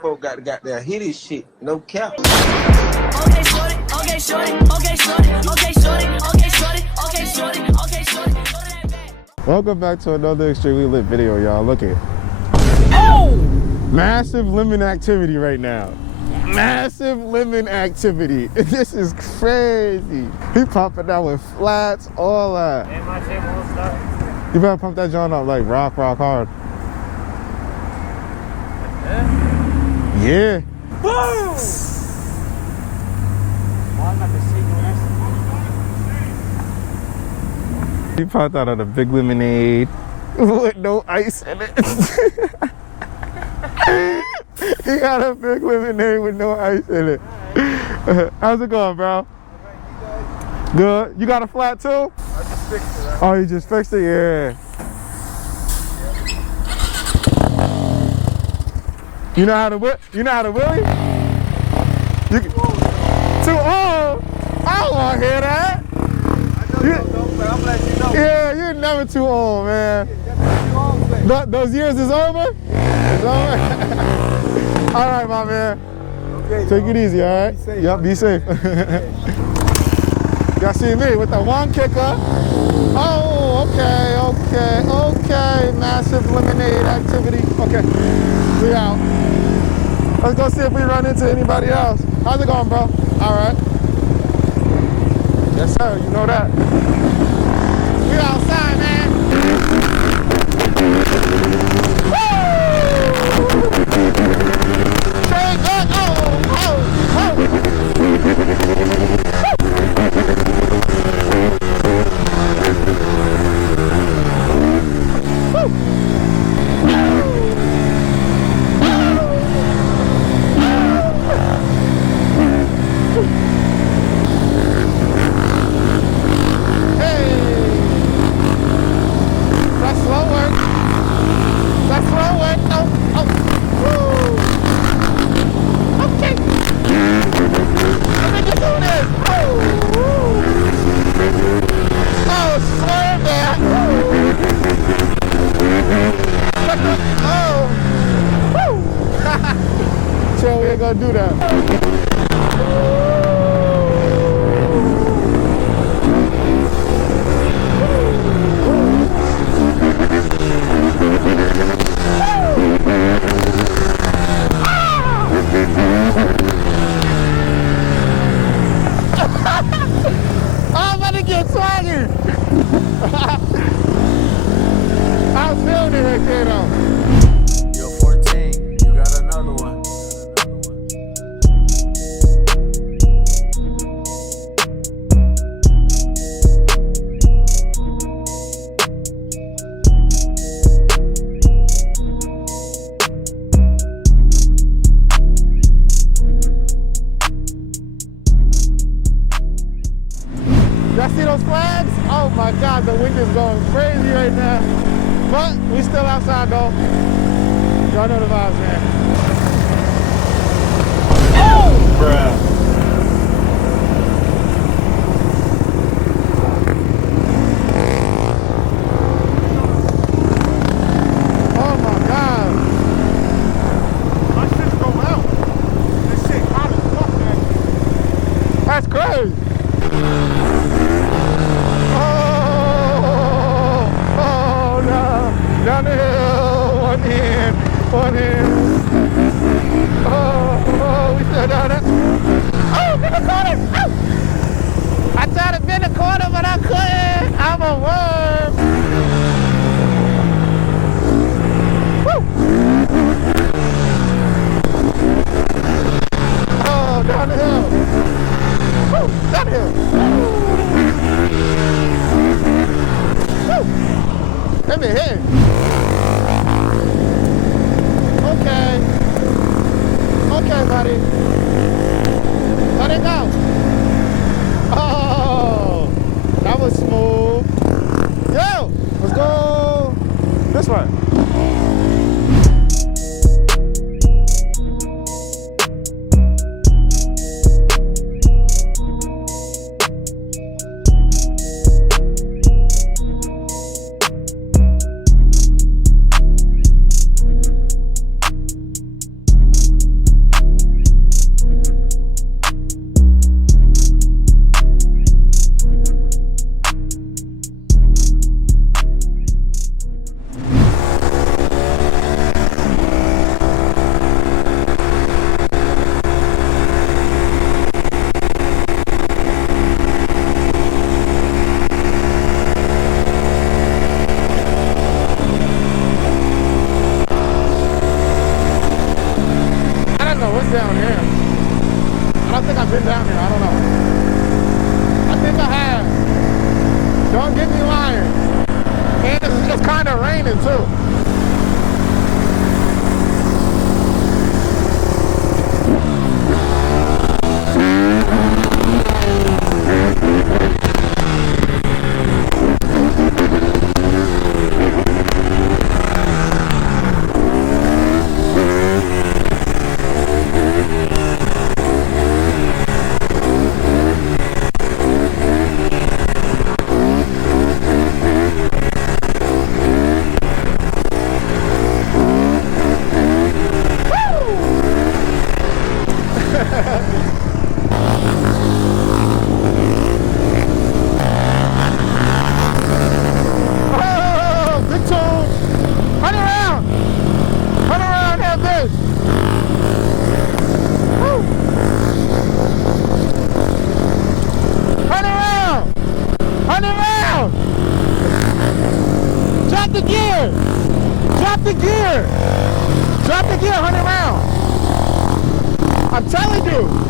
folk got to goddamn hit this shit. No cap. Okay, shorty, okay, shorty, okay, shorty, okay, shorty, okay, shorty, okay, shorty, okay, shorty. Welcome back to another extremely lit video, y'all. Look at massive lemon activity right now. Massive lemon activity. This is crazy. He popping out with flats, all that. And my shit won't start. You better pump that joint up like rock hard. Yeah. Boom! He popped out of the big lemonade with no ice in it. He got a big lemonade with no ice in it. How's it going, bro? Good. You got a flat too? I just fixed it. Oh, you just fixed it? Yeah. You know how to wheelie? You can, too old? I don't want to hear that. I know you don't, but I'm letting you know. Yeah, you're never too old, man. Those years is over? It's over? All right, my man. Okay, Take it easy, all right? Be safe, Yep, be safe. Y'all see me with the one kicker. Oh, okay. Massive lemonade activity. Okay, we out. Let's go see if we run into anybody else. How's it going, bro? All right. Yes, sir. You know that. We outside, man. Straight up. Chill, we ain't gonna do that. I'm about to get swaggy. I was feeling it right there though. You're 14. You got another one. Y'all see those flags? Oh my God, the wind is going crazy right now. But we still outside though. Y'all know the vibes, man. Oh! Bruh. Oh my God. My shit's going out. This shit hot as fuck, man. That's crazy. Down the hill, one in. Oh, we still down there. Oh, been the corner. Oh. I tried to bend the corner, but I couldn't. I'm a worm. Woo. Oh, down the hill. Woo, down the hill. Woo. Let me hit. Okay, buddy. Let it go. Oh, that was smooth. Yo, let's go this way. spinning too. Oh, good tune. 100 round. 100 round that bitch. Woo. 100 round. 100 round. Drop the gear. Drop the gear. Drop the gear, 100 round. I'm telling you.